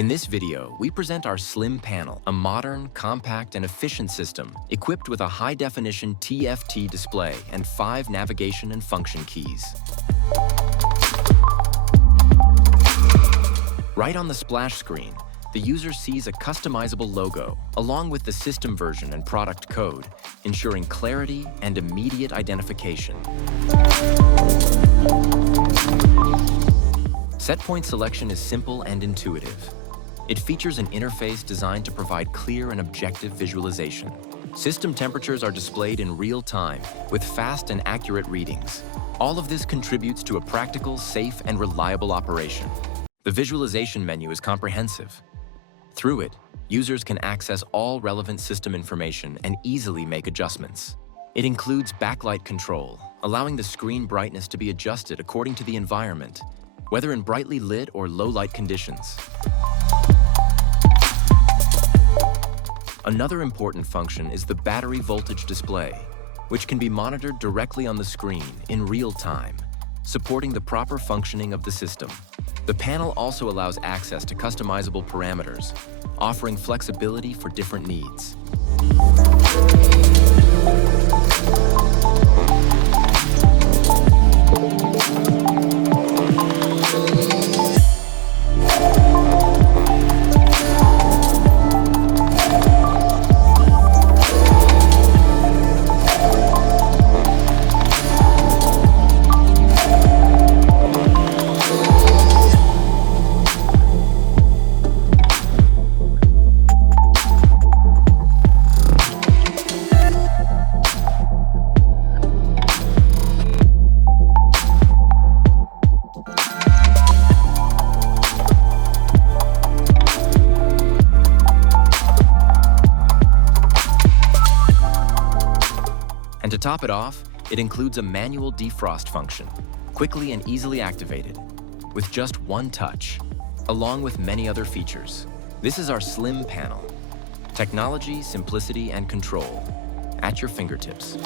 In this video, we present our Slim panel, a modern, compact, and efficient system equipped with a high-definition TFT display and 5 navigation and function keys. Right on the splash screen, the user sees a customizable logo, along with the system version and product code, ensuring clarity and immediate identification. Setpoint selection is simple and intuitive. It features an interface designed to provide clear and objective visualization. System temperatures are displayed in real time, with fast and accurate readings. All of this contributes to a practical, safe, and reliable operation. The visualization menu is comprehensive. Through it, users can access all relevant system information and easily make adjustments. It includes backlight control, allowing the screen brightness to be adjusted according to the environment, whether in brightly lit or low-light conditions. Another important function is the battery voltage display, which can be monitored directly on the screen in real time, supporting the proper functioning of the system. The panel also allows access to customizable parameters, offering flexibility for different needs. And to top it off, it includes a manual defrost function, quickly and easily activated, with just one touch, along with many other features. This is our Slim panel. Technology, simplicity, and control at your fingertips.